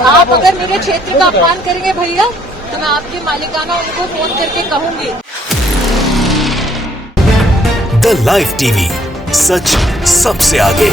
आप अगर मेरे क्षेत्र का अपमान करेंगे भैया तो मैं आपकी मालिकाना उनको फोन करके कहूंगी। द लाइव टीवी, सच सबसे आगे।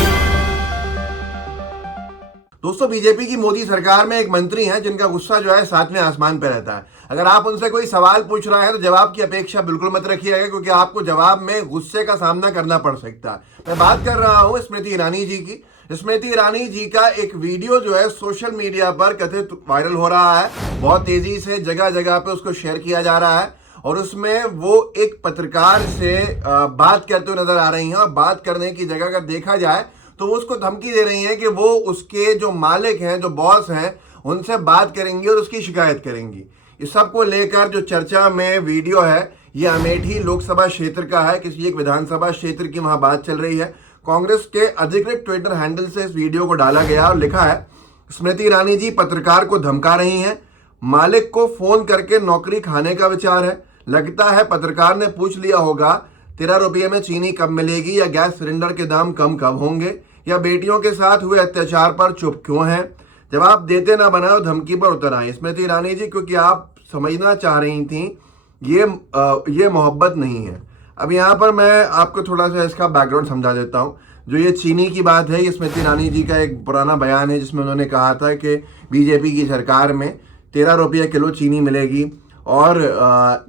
दोस्तों, बीजेपी की मोदी सरकार में एक मंत्री हैं जिनका गुस्सा जो है सातवें आसमान पर रहता है। अगर आप उनसे कोई सवाल पूछ रहे हैं तो जवाब की अपेक्षा बिल्कुल मत रखिएगा, क्योंकि आपको जवाब में गुस्से का सामना करना पड़ सकता है। मैं बात कर रहा हूं स्मृति ईरानी जी की। स्मृति ईरानी जी का एक वीडियो जो है सोशल मीडिया पर कथित वायरल हो रहा है। बहुत तेजी से जगह जगह पे उसको शेयर किया जा रहा है और उसमें वो एक पत्रकार से बात करते हुए नजर आ रही हैं। और बात करने की जगह अगर देखा जाए तो वो उसको धमकी दे रही हैं कि वो उसके जो मालिक हैं, जो बॉस हैं, उनसे बात करेंगी और उसकी शिकायत करेंगी। इस सब को लेकर जो चर्चा में वीडियो है, ये अमेठी लोकसभा क्षेत्र का है। किसी एक विधानसभा क्षेत्र की वहां बात चल रही है। कांग्रेस के अधिकृत ट्विटर हैंडल से इस वीडियो को डाला गया और लिखा है, स्मृति ईरानी जी पत्रकार को धमका रही हैं, मालिक को फोन करके नौकरी खाने का विचार है। लगता है पत्रकार ने पूछ लिया होगा 13 रुपये में चीनी कब मिलेगी, या गैस सिलेंडर के दाम कम कब होंगे, या बेटियों के साथ हुए अत्याचार पर चुप क्यों हैं। जवाब देते ना बनाओ, धमकी पर उतर आए। स्मृति ईरानी जी, क्योंकि आप समझना चाह रही थी ये मोहब्बत नहीं है। अब यहाँ पर मैं आपको थोड़ा सा इसका बैकग्राउंड समझा देता हूँ। जो ये चीनी की बात है, ये स्मृति ईरानी जी का एक पुराना बयान है जिसमें उन्होंने कहा था कि बीजेपी की सरकार में 13 रुपये किलो चीनी मिलेगी। और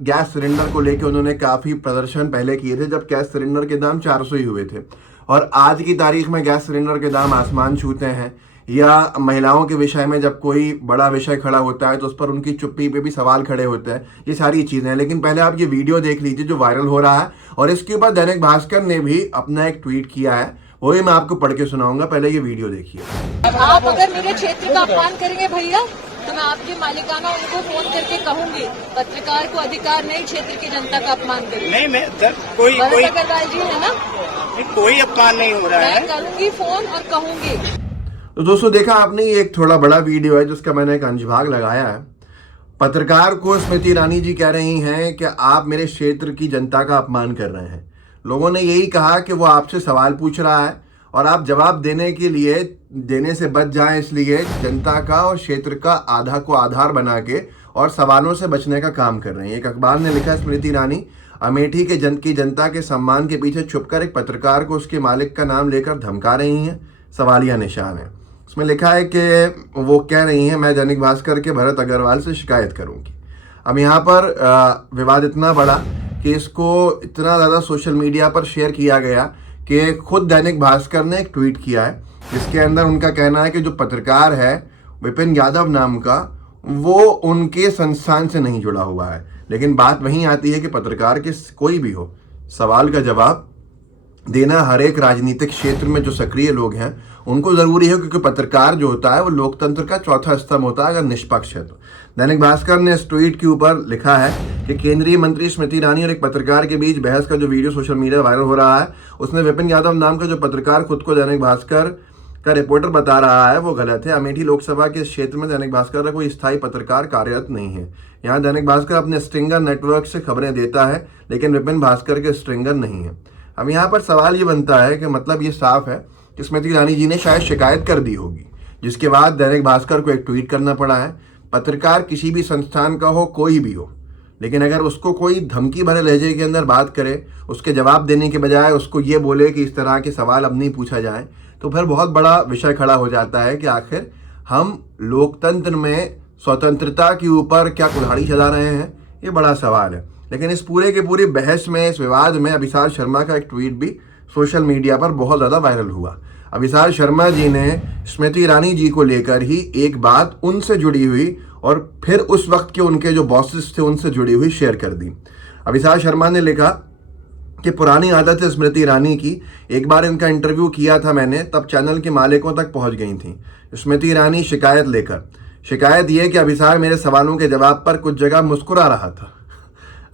गैस सिलेंडर को लेकर उन्होंने काफ़ी प्रदर्शन पहले किए थे जब गैस सिलेंडर के दाम 400 ही हुए थे। और आज की तारीख में गैस सिलेंडर के दाम आसमान छूते हैं। या महिलाओं के विषय में जब कोई बड़ा विषय खड़ा होता है तो उस पर उनकी चुप्पी पे भी सवाल खड़े होते हैं। ये सारी चीज़ें हैं। लेकिन पहले आप ये वीडियो देख लीजिए जो वायरल हो रहा है, और इसके ऊपर दैनिक भास्कर ने भी अपना एक ट्वीट किया है, वही मैं आपको पढ़ के सुनाऊंगा। पहले ये वीडियो देखिए। आप अगर मेरे क्षेत्र का अपमान करेंगे भैया तो मैं आपकी मालिकाना उनको फोन करके कहूंगी। पत्रकार को अधिकार नहीं क्षेत्र की जनता का अपमान करने। नहीं, मैं सर कोई अग्रवाल जी है ना, कोई अपमान नहीं हो रहा है। मैं करूंगी फोन और कहूंगी। तो दोस्तों, देखा आपने, ये एक थोड़ा बड़ा वीडियो है जिसका मैंने एक अंशभाग लगाया है। पत्रकार को स्मृति ईरानी जी कह रही हैं कि आप मेरे क्षेत्र की जनता का अपमान कर रहे हैं। लोगों ने यही कहा कि वो आपसे सवाल पूछ रहा है और आप जवाब देने से बच जाएं, इसलिए जनता का और क्षेत्र का आधा को आधार बना के और सवालों से बचने का काम कर रहे हैं। एक अखबार ने लिखा, स्मृति ईरानी अमेठी की जनता के सम्मान के पीछे छुपकर एक पत्रकार को उसके मालिक का नाम लेकर धमका रही हैं, सवालिया निशान है। उसमें लिखा है कि वो कह रही हैं, मैं दैनिक भास्कर के भरत अग्रवाल से शिकायत करूंगी। अब यहाँ पर विवाद इतना बढ़ा कि इसको इतना ज़्यादा सोशल मीडिया पर शेयर किया गया कि खुद दैनिक भास्कर ने एक ट्वीट किया है जिसके अंदर उनका कहना है कि जो पत्रकार है विपिन यादव नाम का, वो उनके संस्थान से नहीं जुड़ा हुआ है। लेकिन बात वहीं आती है कि पत्रकार के कोई भी हो, सवाल का जवाब देना हर एक राजनीतिक क्षेत्र में जो सक्रिय लोग हैं उनको जरूरी है, क्योंकि पत्रकार जो होता है वो लोकतंत्र का चौथा स्तंभ होता है अगर निष्पक्ष है तो। दैनिक भास्कर ने इस ट्वीट के ऊपर लिखा है कि केंद्रीय मंत्री स्मृति ईरानी और एक पत्रकार के बीच बहस का जो वीडियो सोशल मीडिया वायरल हो रहा है, उसमें विपिन यादव नाम का जो पत्रकार खुद को दैनिक भास्कर का रिपोर्टर बता रहा है वो गलत है। अमेठी लोकसभा के क्षेत्र में दैनिक भास्कर का कोई स्थायी पत्रकार कार्यरत नहीं है। यहाँ दैनिक भास्कर अपने स्ट्रिंगर नेटवर्क से खबरें देता है, लेकिन विपिन भास्कर के स्ट्रिंगर नहीं है। अब यहाँ पर सवाल ये बनता है कि मतलब ये साफ है कि स्मृति ईरानी जी ने शायद शिकायत कर दी होगी, जिसके बाद दैनिक भास्कर को एक ट्वीट करना पड़ा है। पत्रकार किसी भी संस्थान का हो, कोई भी हो, लेकिन अगर उसको कोई धमकी भरे लहजे के अंदर बात करे, उसके जवाब देने के बजाय उसको ये बोले कि इस तरह के सवाल अब नहीं पूछा जाए, तो फिर बहुत बड़ा विषय खड़ा हो जाता है कि आखिर हम लोकतंत्र में स्वतंत्रता के ऊपर क्या कुल्हाड़ी चला रहे हैं। ये बड़ा सवाल है। लेकिन इस पूरे के पूरी बहस में, इस विवाद में अभिसार शर्मा का एक ट्वीट भी सोशल मीडिया पर बहुत ज़्यादा वायरल हुआ। अभिसार शर्मा जी ने स्मृति ईरानी जी को लेकर ही एक बात उनसे जुड़ी हुई और फिर उस वक्त के उनके जो बॉसेस थे उनसे जुड़ी हुई शेयर कर दी। अभिसार शर्मा ने लिखा कि पुरानी आदत है स्मृति ईरानी की, एक बार इनका इंटरव्यू किया था मैंने, तब चैनल के मालिकों तक पहुंच गई थी स्मृति ईरानी शिकायत लेकर। शिकायत यह कि अभिसार मेरे सवालों के जवाब पर कुछ जगह मुस्कुरा रहा था।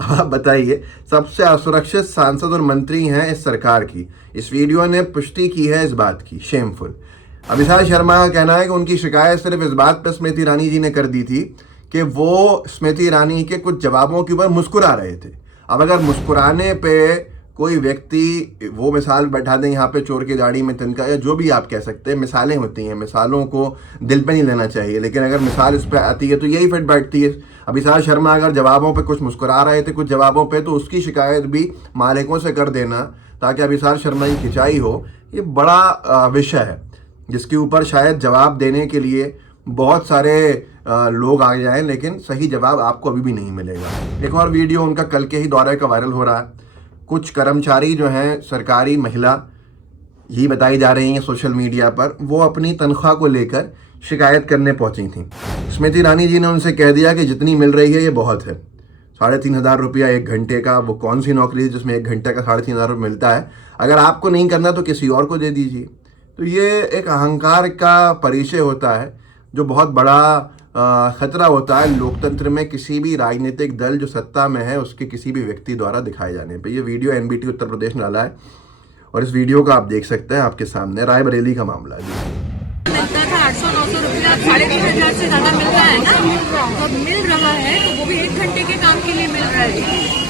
आप बताइए, सबसे असुरक्षित सांसद और मंत्री हैं इस सरकार की। इस वीडियो ने पुष्टि की है इस बात की। शेमफुल। अभिसार शर्मा का कहना है कि उनकी शिकायत सिर्फ इस बात पर स्मृति ईरानी जी ने कर दी थी कि वो स्मृति ईरानी के कुछ जवाबों के ऊपर मुस्कुरा रहे थे। अब अगर मुस्कुराने पे कोई व्यक्ति वो मिसाल बैठा दें यहाँ पे चोर की दाढ़ी में तिनका, या जो भी आप कह सकते हैं, मिसालें होती हैं, मिसालों को दिल पे नहीं लेना चाहिए, लेकिन अगर मिसाल इस पर आती है तो यही फिट बैठती है। अब इसार शर्मा अगर जवाबों पे कुछ मुस्कुरा रहे थे कुछ जवाबों पे, तो उसकी शिकायत भी मालिकों से कर देना ताकि अब इसार शर्मा की खिंचाई हो, ये बड़ा विषय है जिसके ऊपर शायद जवाब देने के लिए बहुत सारे लोग आ जाएं, लेकिन सही जवाब आपको अभी भी नहीं मिलेगा। एक और वीडियो उनका कल के ही दौरे का वायरल हो रहा है। कुछ कर्मचारी जो हैं सरकारी महिला ही बताई जा रही हैं सोशल मीडिया पर, वो अपनी तनख्वाह को लेकर शिकायत करने पहुंची थी। स्मृति ईरानी जी ने उनसे कह दिया कि जितनी मिल रही है ये बहुत है, 3,500 रुपया 1 घंटे का। वो कौन सी नौकरी है जिसमें 1 घंटे का 3,500 रुपये मिलता है? अगर आपको नहीं करना तो किसी और को दे दीजिए। तो ये एक अहंकार का परिचय होता है जो बहुत बड़ा खतरा होता है लोकतंत्र में। किसी भी राजनीतिक दल जो सत्ता में है उसके किसी भी व्यक्ति द्वारा दिखाए जाने पे। ये वीडियो एनबीटी उत्तर प्रदेश ने डाला है और इस वीडियो को आप देख सकते हैं आपके सामने। रायबरेली का मामला है। मिलता था 800-900 रुपया, 3,500 से ज्यादा मिल रहा है ना। तो मिल रहा है तो वो भी 1 घंटे के काम के लिए मिल रहा है।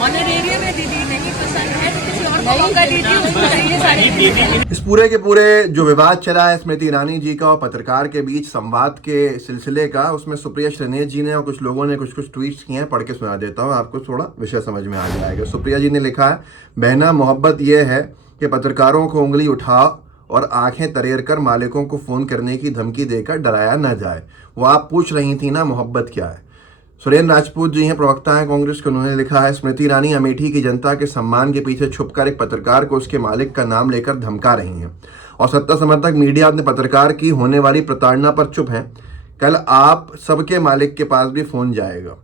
ऑनरेरिया में दीदी नहीं पसंद है तो किसी और को मौका दीजिए, उसको चाहिए सारी। इस पूरे के पूरे जो विवाद चला है स्मृति ईरानी जी का और पत्रकार के बीच संवाद के सिलसिले का, उसमें सुप्रिया श्रीनेश जी ने और कुछ लोगों ने कुछ ट्वीट्स किए हैं, पढ़ के सुना देता हूँ आपको, थोड़ा विषय समझ में आ जाएगा। सुप्रिया जी ने लिखा है, बहना मोहब्बत यह है कि पत्रकारों को उंगली उठा और आंखें तरेर कर मालिकों को फोन करने की धमकी देकर डराया न जाए। वो आप पूछ रही थी ना मोहब्बत क्या है। सुरेंद्र राजपूत जी हैं, प्रवक्ता हैं कांग्रेस के, उन्होंने लिखा है, स्मृति ईरानी अमेठी की जनता के सम्मान के पीछे छुपकर एक पत्रकार को उसके मालिक का नाम लेकर धमका रही हैं और सत्ता समर्थक मीडिया अपने पत्रकार की होने वाली प्रताड़ना पर चुप हैं। कल आप सबके मालिक के पास भी फोन जाएगा।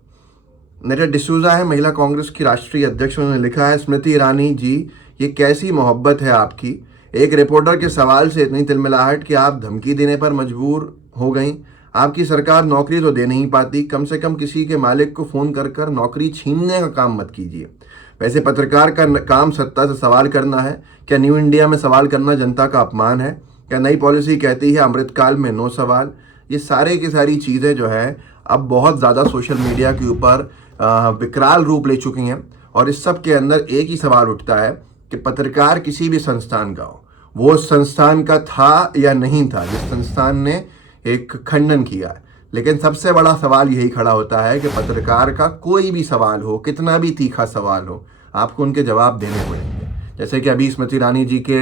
नेटा डिसूजा है, महिला कांग्रेस की राष्ट्रीय अध्यक्ष, उन्होंने लिखा है, स्मृति ईरानी जी ये कैसी मोहब्बत है आपकी? एक रिपोर्टर के सवाल से इतनी तिलमिलाहट कि आप धमकी देने पर मजबूर हो गई। आपकी सरकार नौकरी तो दे नहीं पाती, कम से कम किसी के मालिक को फोन कर कर नौकरी छीनने का काम मत कीजिए। वैसे पत्रकार का काम सत्ता से सवाल करना है। क्या न्यू इंडिया में सवाल करना जनता का अपमान है? क्या नई पॉलिसी कहती है अमृतकाल में नो सवाल? ये सारे की सारी चीज़ें जो है अब बहुत ज़्यादा सोशल मीडिया के ऊपर विकराल रूप ले चुकी हैं और इस सब के अंदर एक ही सवाल उठता है कि पत्रकार किसी भी संस्थान का हो, वो उस संस्थान का था या नहीं था जिस संस्थान ने एक खंडन किया है। लेकिन सबसे बड़ा सवाल यही खड़ा होता है कि पत्रकार का कोई भी सवाल हो, कितना भी तीखा सवाल हो, आपको उनके जवाब देने पड़ेंगे। जैसे कि अभी स्मृति ईरानी जी के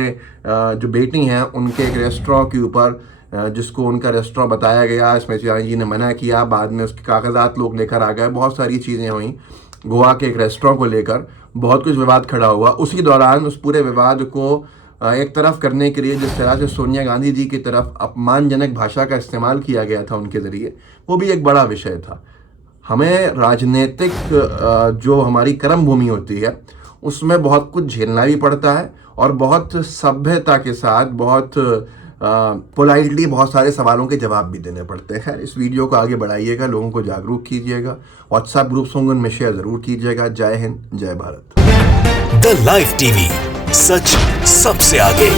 जो बेटी हैं उनके एक रेस्टोरेंट के ऊपर, जिसको उनका रेस्टोरेंट बताया गया, स्मृति ईरानी जी ने मना किया, बाद में उसके कागजात लोग लेकर आ गए, बहुत सारी चीज़ें हुई। गोवा के एक रेस्टोरेंट को लेकर बहुत कुछ विवाद खड़ा हुआ। उसी दौरान उस पूरे विवाद को एक तरफ करने के लिए जिस तरह से सोनिया गांधी जी की तरफ अपमानजनक भाषा का इस्तेमाल किया गया था उनके ज़रिए, वो भी एक बड़ा विषय था। हमें राजनीतिक जो हमारी कर्म भूमि होती है उसमें बहुत कुछ झेलना भी पड़ता है और बहुत सभ्यता के साथ, बहुत पोलाइटली बहुत सारे सवालों के जवाब भी देने पड़ते हैं। इस वीडियो को आगे बढ़ाइएगा, लोगों को जागरूक कीजिएगा, व्हाट्सएप ग्रुप्स होंगे उनमें शेयर ज़रूर कीजिएगा। जय हिंद, जय भारत। द लाइव टीवी, सच सबसे आगे।